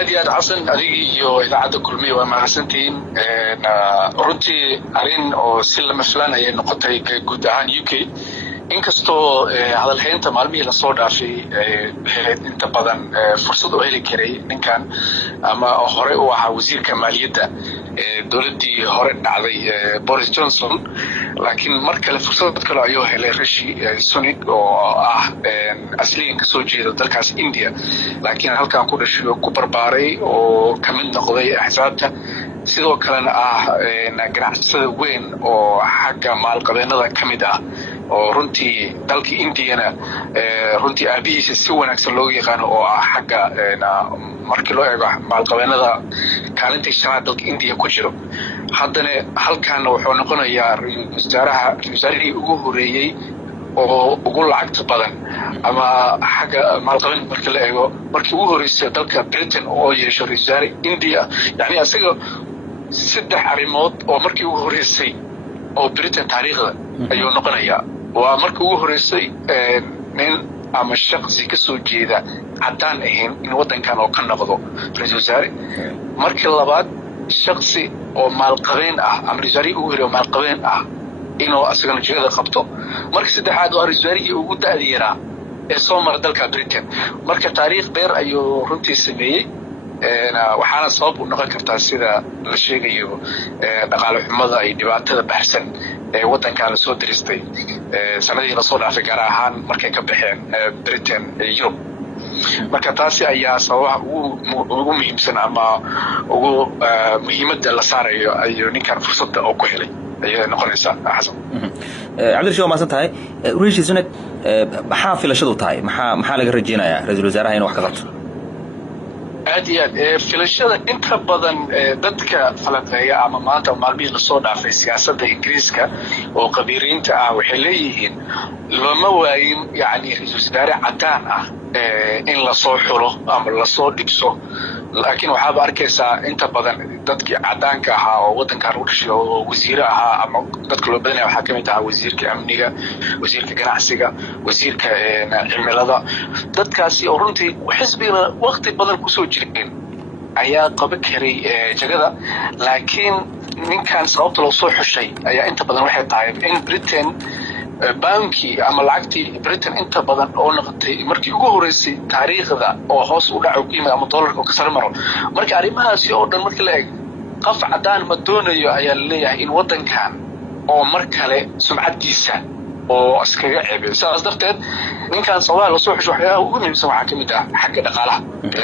هذه حسن أديجي إذاعة كلمية ومحسنتين runtii arrin oo si lama filaan ay noqotay guud ahaan UK inkastoo hadalhaynta maalmihii la soo dhaafay inta badan fursad oo heli karay ninkan ama hore u ahaa wasiirka maaliyadda dawladdii hore dhacday Boris Johnson laakiin mar kale fursad kale ayuu helay Rishi Sunak oo ah asliyan ka soo jeeda dalkaas India laakiin halkan ku dhashay ku barbaaray oo ka mid noqday axsaabta sidoo kalena ah ganacsada weyn oo xagga maalqabeennada ka mid ah oo runtii dalka Indiana runtii aabihiisa si wanaagsan loo yaqaan oo ah xagga markii loo eego maalqabeennada kaalinta shanaad dalka India ku jiro haddana halkan wuxuu noqonayaa wasaarihii ugu horeeyay oo ugu lacagta badan ama xagga maalqabeen markii la eego markii ugu horeysay dalka Britain oo yeesho wasaare India yani asaga saddex arrimood oo markii ugu horeysay oo Britain taariikhda ayuu noqonayaa waa markii ugu horeysay nin ama shakhsi ka soo jeeda cadaan ahayn in wadankan oo ka noqdo ra'iisul wasaare markii labaad shakhsi oo maalqabeen ah ama wasaare ugu horeeyay maalqabeen ah inuu asagana jagada qabto markii saddexaad waa wasaarihii ugu da'diyaraa ee soo maray dalka Britain marka taariikh dheer ayuu runtii sameeyay waxaana sabab u noqon kartaa sida la sheegayo dhaqaale xumada ay dhibaatada baxsan ee wadankan la soo diristay sanadii la soo dhaafay gaar ahaan markay ka baxeen Britain iyo Europe marka taasi ayaa sababaha ugu muhiimsan ama ugu muhiimadda la saarayo ayuu ninkan fursadda oo ku helay ayay noqonaysaa xasan cabdirashiid ma santahay Rishi Sunak maxaa filashadu tahay maxaa laga rajeynayaa ra'iisul wasaaraha inuu wax ka qabto aad filashada inta badan dadka falanqeeya ama maanta maalmihii la soo dhaafay siyaasadda Ingiriiska oo qabiiriinta ah waxay leeyihiin lama waayin yani ra'iisul wasaare cadaan ah in la soo xulo ama la soo dhigso laakiin waxaad arkaysaa inta badan dadkii cadaanka ahaa oo wadankan u dhashay oo wasiir ahaa ama dadka loo badanaya waxaa kamid ahaa wasiirka amniga wasiirka ganacsiga wasiirka cimilada dadkaasi oo runtii xisbiga waqti badan ku soo jireen ayaa qaban karay jagada laakiin ninkan sababta loo soo xushay ayaa inta badan waxay tahay in Britain banki ama lacagtii Britain inta badan oo noqotay markii ugu horeysay taariikhda oo hoos u dhaco qiimaha ama dollarka ka sare maro marka arrimahaasi oo dhan markii la eeg qof cadaan ma doonayo ayaa leeyahay in wadankan oo mar kale sumcadiisa oo iskaga ceebay sidaas darteed ninkan Soomaaliya la soo xusho waxyaabo ugu muhiimsan waxa kamid ah xagga dhaqaalaha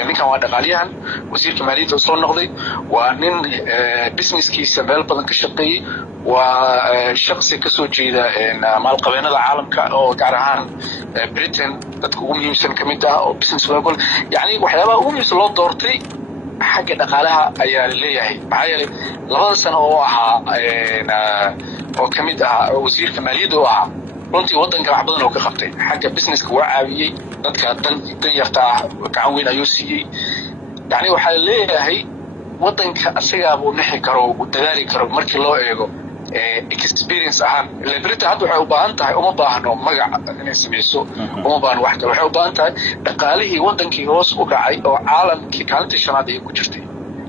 ninkan waa dhaqaaliyahan wasiirka maaliyadda soo noqday waa nin businesskiisa meel badan ka shaqeeyay waa shakhsi ka soo jeeda maalqabeennada caalamka oo gaar ahaan Britain dadka ugu muhiimsan kamid ah oo business level yani waxyaabaha ugu muhiimsan loo doortay xagga dhaqaalaha ayaa leeyahay maxaa yeelay labada sano oo ahaa oo kamid ah wasiirka maaliyadda oo ahaa runtii wadanka wax badan oo ka qabtay xagga businesska waa caawiyay dadka dan yarta ah gacan weyn ayuu siiyay yani waxaa leeyahay wadanka asaga uu nixi karo uu dadaali karo markii loo eego experience ahaan Britain hadda waxay u baahan tahay uma baahno magac inay sameeyso uma baahno wax kale waxay u baahan tahay dhaqaalihii wadankii hoos u kacay oo caalamkii kaalinta shanaad ay ku jirtay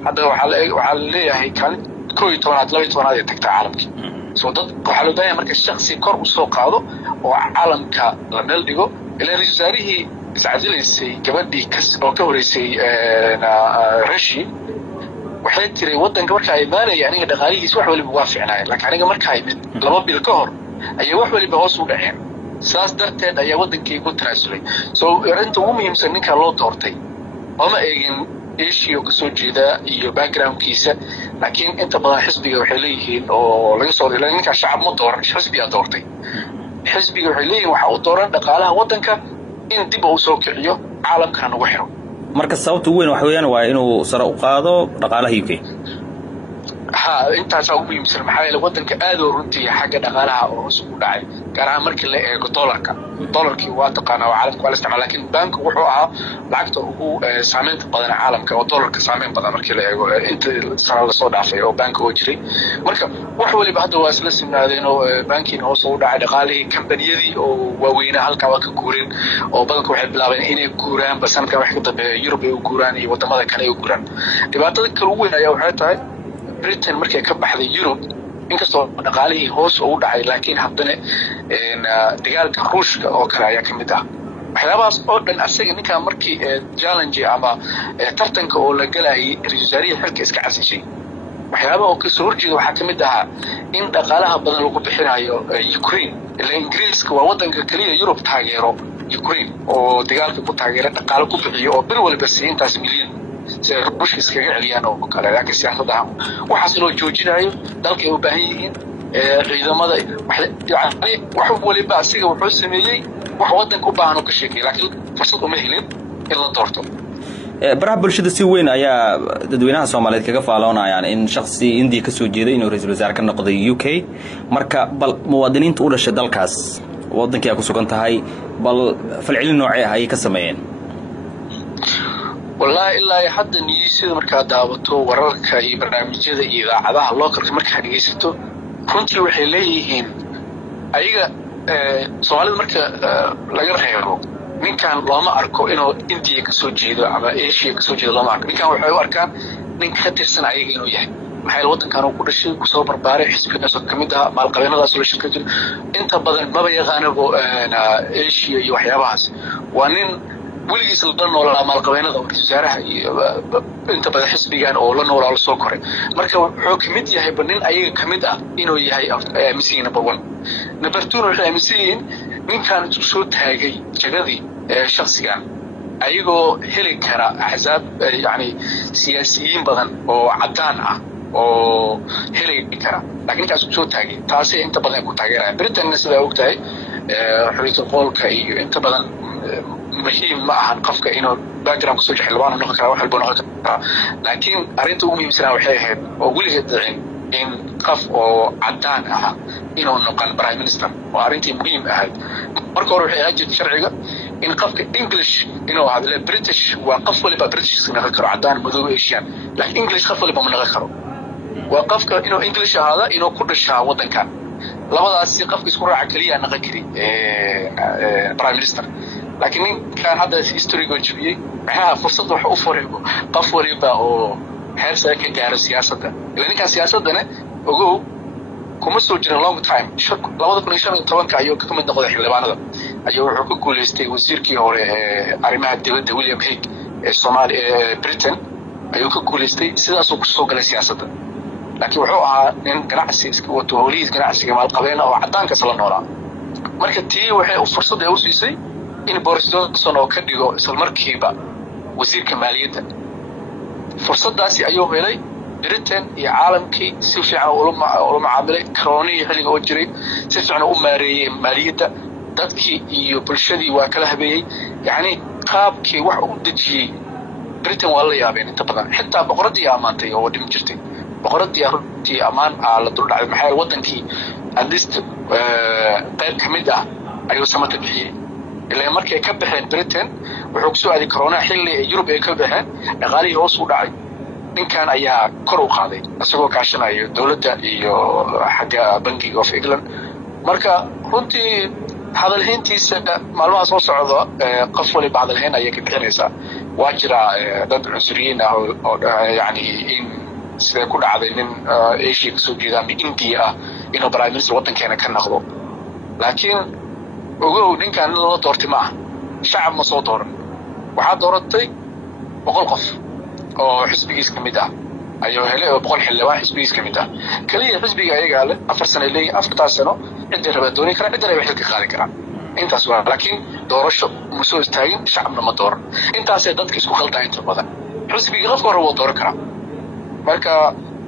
hadda waxaa leeyahay kaalinta 12 12 ay tagtay caalamkii soo dad waxaa loo baahan marka shakhsi kor u soo qaado oo caalamka la meel dhigo ilaa wasaarihii iscadilaysay gabadhii oo ka horeysay Rishi waxay tiray wadanka marka ay maanayaan aniga dhaqaalihiisa wax waliba waa fiicnaayeen laakiin aniga marka ay mid laba bil ka hor ayay wax waliba hoos u dhaceen saas darteed ayaa wadankii ku tanaasulay soo arinta ugu muhiimsan ninka loo doortay ama eegin eeshiyo ka soo jeeda iyo backgroundkiisa laakiin inta badan xisbiga waxay leeyihiin oo laga soo diray ninka shacab ma dooran xisbiga doortay xisbiga waxay leeyihiin waxa uu dooran dhaqaalaha wadanka in dib uu soo kiciyo caalamkana ugu xiro marka sababta weyn waxa weeyaan waa inuu sare u qaado dhaqaalaha UK intaas ugu muhiimsan maxaa yeelay wadanka aad u runtii xagga dhaqaalaha oo hoos u dhacay gaar ahaan markii la eego dollarkii waa taqaanaa oo caalamka waa la isticmaala laakiin bank wuxuu ahaa lacagta ugu saameynta badan caalamka oo dollarka saameyn badan markii la eego inta sana lasoo dhaafay oo bank oo jiray marka wax waliba hadda waa isla simnaadeen oo bankiina hoos u dhacay dhaqaalihii kambaniyadii oo waaweynaa halkaa waa ka guureen oo badanka waxay bilaabeen inay guuraan sanadkan wax ka dambeeya Yurub ay u guuraan iyo wadamada kale ay u guuraan dhibaatada kale ugu weyn ayaa waxay tahay Britain markay ka baxday Yurub inkastoo dhaqaalihii hoos u dhacay laakiin haddana dagaalka Ruushka oo kale ayaa kamid ah waxyaabahaas oo dhan asaga ninka markii challenge ama tartanka oo la galayay ra'iisul xilka iska casishay waxyaabaha oo ka soo horjeeda waxaa kamid ah in dhaqaalaha badan lagu bixinayo Ukraine ilaa Ingiriiska waa wadanka kaliya Yurub taageero Ukraine oo dagaalka ku taageera dhaqaale ku bixiyo oo bil walba siintaas milyan si Ruushka iskaga celiyaan oo kale laakiin siyaasadda waxaas loo joojinayo dalka u baahan yihiin ciidamada wax waliba asiga wuxuu sameeyay wax wadanka u baahan oo ka shaqeeya laakiin fursad uma helin in la doorto baraha bulshada si weyn ayaa dadweynaha Soomaaliyeed kaga faaloonayaan in shakhsi India ka soo jeeday inuu ra'iisul wasaare ka noqday UK marka bal muwaadiniinta u dhashay dalkaas wadanka ay ku sugan tahay bal falcelin noocee ah ay ka sameeyeen والله إلا حد نيسيد مركا دعوته ورركا برنامجيدا إذاعadaha localka marka dhageysato runtii waxay leeyihiin ayaga Soomaalida marka laga reebo ninkan looma arko inuu India ka soo jeedo ama Asia ka soo jeedo looma arko ninkan waxay u arkaan nin ka tirsan ayaga inuu yahay maxay wadankan ku dhashay ku soo barbaaray xisbigaas oo kamid ah maalqabeennadaas oo shirka jira inta badan maba yaqaanago Asia iyo waxyaabahaas waa nin weligiis la noolaa maalqabeennada oo wasaaraha iyo inta badan xisbigan oo la noolaa soo koray marka wuxuu kamid yahay banin ayaga kamid ah inuu yahay MC number 1 number 2 wuxuu MC ninkan soo taagay jagadii shakhsigan ayagoo heli kara axsaab yani siyaasiyiin badan oo cadaan ah oo heli kara laakiin kaas soo taagay taasi inta badan ku taageerayaan Britain sida ogtahay xuriyatul qowlka iyo inta badan muhiim ma ahan qofka inuu background soo xilbaan noqon kara wax walba noqon kara laakiin arinta ugu muhiimsan waxay ahayd oo weligeed dhicin in qof oo cadaan ah inuu noqon prime minister oo arintii muhiim ahayd marka hore waxay ahayd sharciga in qofka English inuu hadlo British waa qof waliba British noqon karo cadaan madow Asian laakiin English qof waliba ma noqon karo waa qofka inuu English ahaada inuu ku dhashaa wadankan labadaas si qofka isku raaca kaliya noqon kari prime minister laakiin kan hadda history-ga jibiyay waxa fursad wax u fureebo qof waliba oo heer sare ka gaaro siyaasadda ilaa ninka siyaasadana ogow kuma soo jirin long time 2015 ayuu ka mid noqday xildhibaanada ayuu wuxuu ku guuleystay wasiirkii hore arrimaha dibadda William Hague ee Soomaaliya Britain ayuu ku guuleystay sidaas uu ku soo galay siyaasadda laakiin wuxuu ahaa nin ganacsi iska wato howlihiis ganacsiga maalqabeena oo cadaanka sala noolaa marka tii waxay u fursad u siisay in Boris Johnson oo ka dhigo isla markiiba wasiirka maaliyadda fursadaasi ayuu helay Britain iyo caalamkii si fiican oo macaamilay corona xilliga oo jiray si fiican u maareeyay maaliyadda dadkii iyo bulshadii waa kala habeeyay yani qaabkii wax u dajiyay Britain waa la yaabeen inta badan xitaa boqoradii amaantay oo dhim jirtay boqoradii runtii amaan la dul dhacay maxay wadankii at least qayb kamid ah ayuu samata bixiyay ilaa markay ka baxeen Britain wuxuu ku soo aaday corona xilli Yurub ay ka baxeen dhaqaalihii hoos u dhacay ninkan ayaa kor u qaaday asagoo kaashanayo dawladda iyo xagga bankiga of England marka runtii hadalhayntiisa maalmaha soo socda qof waliba hadalhayn ayay ka bixinaysaa waa jira dad cusriyiin ah oo yani in sida ku dhacday nin Asia ka soo jeeda India ah inuu prime minister wadankeena ka noqdo laakiin ogow ninkan loo doortay ma shacab ma soo dooran waxaa dooratay 100 qof oo xisbigiis kamid ah ayuu helay 100 xildhibaan xisbigiis kamid ah kaliya xisbiga ayaga leh 4 sano leey 4 sano cid raba dooni kara cid raba xilka qaadi kara intaas waa laakiin doorasho ma soo istaagin shacabna ma dooran intaas ay dadka isku khaldan inta badan xisbiga qofka hore wuu dooran karaa marka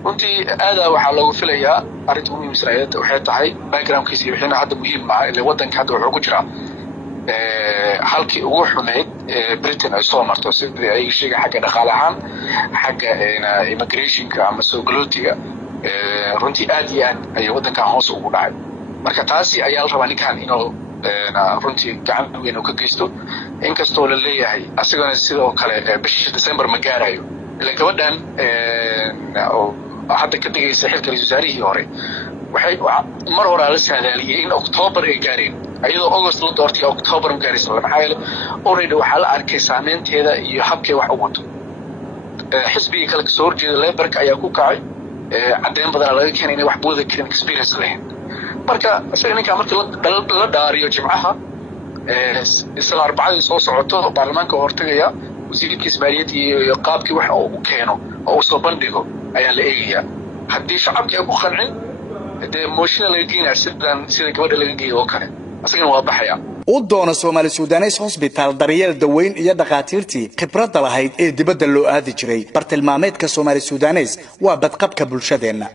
runtii aad waxa lagu filayaa arinta muhiim Israa'iil waxay tahay backgroundkiisa wixina hadda muhiim ah ee wadanka hadda wuxuu ku jiraa halkii ugu xumeed Britain ay soo marto sidii ay sheegay xagga dhaqaalaha xagga immigrationka ama soo galootiga runtii aad iyo aad ay wadanka hoos ugu dhacay marka taasi ayaa la rabaa ninkan inuu runtii gacan weyn ka geysto inkastoo la leeyahay asagana sidoo kale bishii December ma gaarayo ila gabadhan oo hadda ka dhigaysa xilka ra'iisul wasaarihii hore waxay mar hore la saadaaliyay in October ay gaareen ayadoo August la doortay October ma gaarayso maxaa yeelay already waxa la arkay saameynteeda iyo habkay wax u wato xisbiga kale soo horjeeda Labour-ka ayaa ku kacay cadeen badan laga keenay inay wax booda karin experience leh marka isaga ninka markii la dhaariyo jimcaha isla arbacadii soo socoto baarlamaanka hortagaya wasiirka Ismaaciiliyad iyo qaabkii wax uu keeno oo soo bandhigo ayaa la eegaya haddii shacabka ay ku qancin emotional gain sida gabadha laga geeyo oo kale asagana waa baxaya u doona Somali Sudanese Hospital daryeel daweyn iyo dhaqaatiirtii khibradda lahayd ee dibadda loo aadi jiray bartilmaameedka Somali Sudanese waa badqabka bulshadeena